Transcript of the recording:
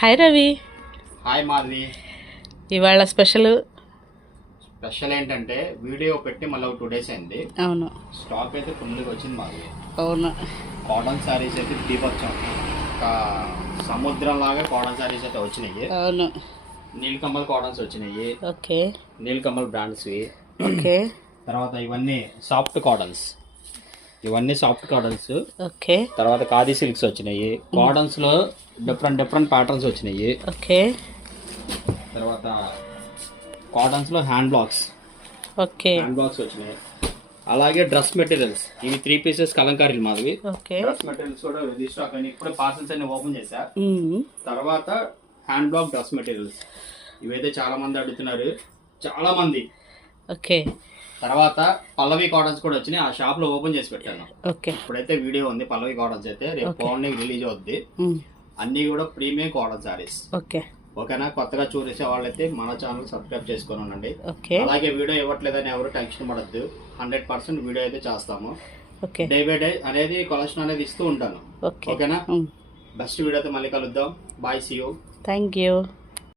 Hi Ravi hi Madhavi ఇవాళ special special ఏంటంటే video పెట్టి మళ్ళీ ఒక టూ డేస్ అయింది. అవును. స్టాక్ అయితే ఫుల్గా వచ్చింది మాది అవును. కాటన్ శారీస్ అయితే దీపొచ్చాం ఒక సముద్రం లాగా కాటన్ శారీస్ అయితే వచ్చినాయి. అవును. నీలకమల్ కాటన్స్ వచ్చినాయి. ఓకే. నీలకమల్ బ్రాండ్స్వి ఓకే. తర్వాత ఇవన్నీ సాఫ్ట్ కాటన్స్ ఇవన్నీ సాఫ్ట్ కాటన్స్ ఓకే. తర్వాత ఖాదీ సిల్క్స్ వచ్చినాయి. కాటన్స్లో డిఫరెంట్ డిఫరెంట్ ప్యాటర్న్స్ వచ్చినాయి. ఓకే. తర్వాత కాటన్స్లో hand blocks. Okay. Hand blocks వచ్చినాయి. అలాగే డ్రెస్ మెటీరియల్స్ ఇవి త్రీ పీసెస్ కలంకారీలు ఓకే. డ్రెస్ మెటీరియల్స్ కూడా రీస్టాక్ అని ఇప్పుడు పార్సల్స్ అన్ని ఓపెన్ చేశా. తర్వాత హ్యాండ్ బ్లాక్ డ్రెస్ మెటీరియల్స్ ఇవైతే చాలా మంది అడుగుతున్నారు. చాలా మంది ఓకే. తర్వాత పల్లవి కాటన్స్ కూడా వచ్చినాయి. ఆ షాప్లో ఓపెన్ చేసి పెట్టాను. ఓకే. ఇప్పుడైతే వీడియో ఉంది. పల్లవి కాటన్స్ అయితే రేపు పౌర్ణమికి రిలీజ్ అవుద్ది. అన్ని కూడా ప్రీమియం కాటన్ సారీస్ ఓకే. ఓకేనా? కొత్తగా చూసే వాళ్ళైతే మన ఛానల్ సబ్స్క్రైబ్ చేసుకొని ఉండండి. అలాగే వీడియో ఇవ్వట్లేదని ఎవరు టెన్షన్ పడద్దు. హండ్రెడ్ పర్సెంట్ వీడియో అయితే చేస్తాము. ఓకే. డే బై డే అనేది కలెక్షన్ అనేది ఇస్తూ ఉంటాను. ఓకే. ఓకేనా. బెస్ట్ వీడియో అయితే మళ్ళీ కలుద్దాం. Bye see you thank you